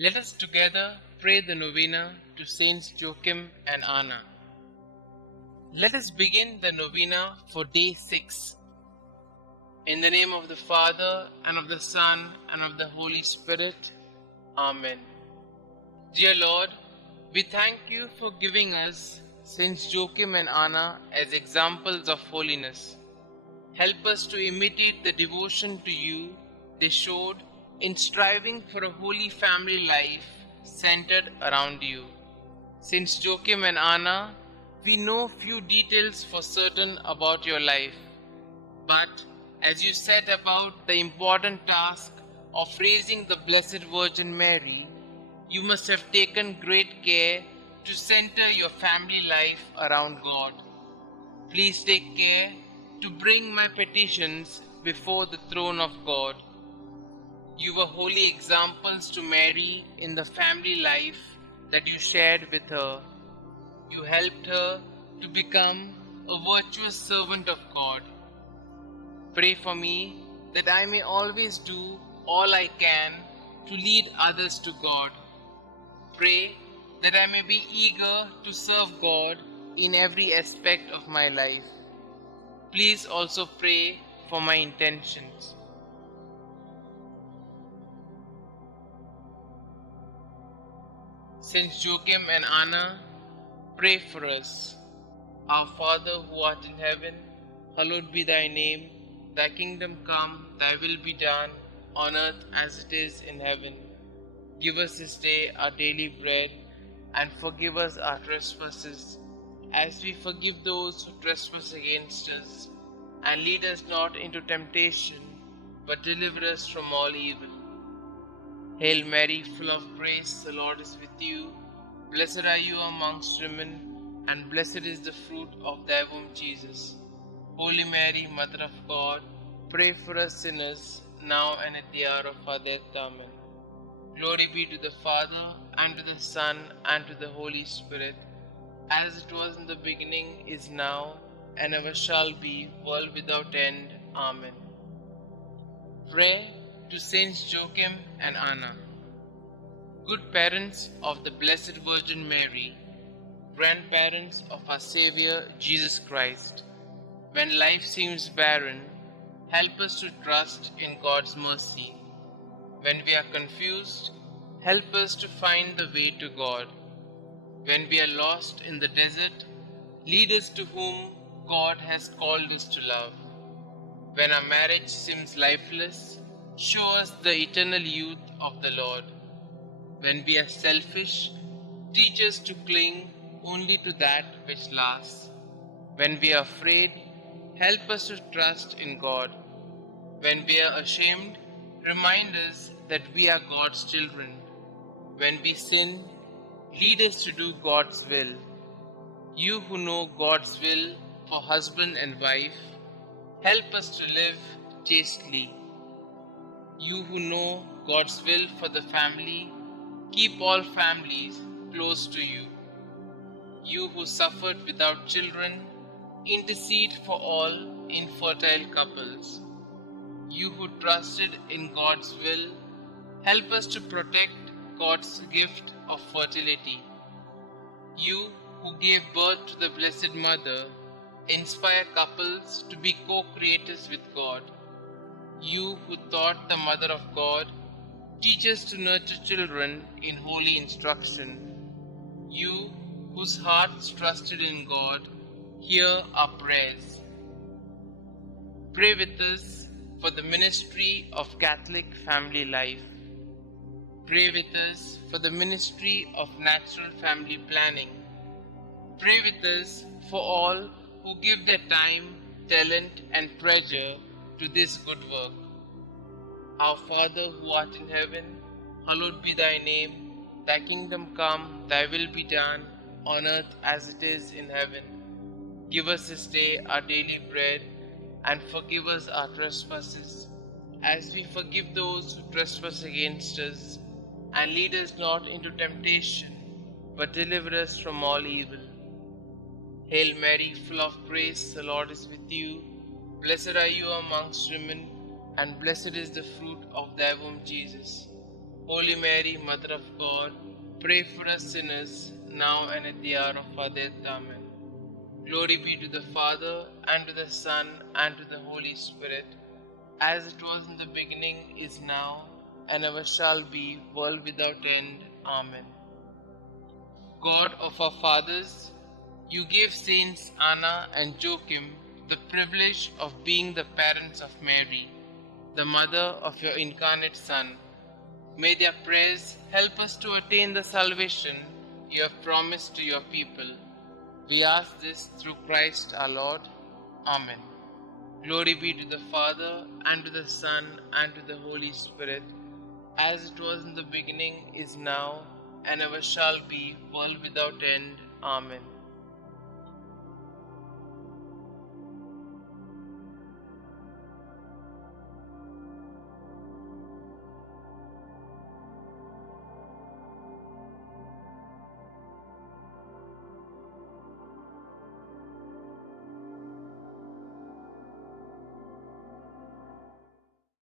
Let us together pray the Novena to Saints Joachim and Anna. Let us begin the Novena for day 6. In the name of the Father, and of the Son, and of the Holy Spirit. Amen. Dear Lord, we thank you for giving us Saints Joachim and Anna as examples of holiness. Help us to imitate the devotion to you they showed in striving for a holy family life centered around you. Saints Joachim and Anna, we know few details for certain about your life, but as you set about the important task of raising the Blessed Virgin Mary, you must have taken great care to center your family life around God. Please take care to bring my petitions before the throne of God. You were holy examples to Mary in the family life that you shared with her. You helped her to become a virtuous servant of God. Pray for me that I may always do all I can to lead others to God. Pray that I may be eager to serve God in every aspect of my life. Please also pray for my intentions. Saints Joachim and Anna, pray for us. Our Father who art in heaven, hallowed be thy name. Thy kingdom come, thy will be done, on earth as it is in heaven. Give us this day our daily bread, and forgive us our trespasses, as we forgive those who trespass against us. And lead us not into temptation, but deliver us from all evil. Hail Mary, full of grace, the Lord is with you. Blessed are you amongst women, and blessed is the fruit of thy womb, Jesus. Holy Mary, Mother of God, pray for us sinners, now and at the hour of our death. Amen. Glory be to the Father, and to the Son, and to the Holy Spirit, as it was in the beginning, is now, and ever shall be, world without end. Amen. Prayer to Saints Joachim and Anna. Good parents of the Blessed Virgin Mary, grandparents of our Xavier, Jesus Christ, when life seems barren, help us to trust in God's mercy. When we are confused, help us to find the way to God. When we are lost in the desert, lead us to whom God has called us to love. When our marriage seems lifeless, show us the eternal youth of the Lord. When we are selfish, teach us to cling only to that which lasts. When we are afraid, help us to trust in God. When we are ashamed, remind us that we are God's children. When we sin, lead us to do God's will. You who know God's will for husband and wife, help us to live chastely. You who know God's will for the family, keep all families close to you. You who suffered without children, intercede for all infertile couples. You who trusted in God's will, help us to protect God's gift of fertility. You who gave birth to the Blessed Mother, inspire couples to be co-creators with God. You who taught the Mother of God, teach us to nurture children in holy instruction. You whose hearts trusted in God, hear our prayers. Pray with us for the ministry of Catholic family life. Pray with us for the ministry of natural family planning. Pray with us for all who give their time, talent, and treasure to this good work. Our Father who art in heaven, hallowed be thy name. Thy kingdom come, thy will be done, on earth as it is in heaven. Give us this day our daily bread, and forgive us our trespasses, as we forgive those who trespass against us. And lead us not into temptation, but deliver us from all evil. Hail Mary, full of grace, the Lord is with you. Blessed are you amongst women, and blessed is the fruit of thy womb, Jesus. Holy Mary, Mother of God, pray for us sinners, now and at the hour of our death. Amen. Glory be to the Father, and to the Son, and to the Holy Spirit, as it was in the beginning, is now, and ever shall be, world without end. Amen. God of our fathers, you gave Saints Anna and Joachim the privilege of being the parents of Mary, the mother of your incarnate Son. May their prayers help us to attain the salvation you have promised to your people. We ask this through Christ our Lord. Amen. Glory be to the Father, and to the Son, and to the Holy Spirit, as it was in the beginning, is now, and ever shall be, world without end. Amen.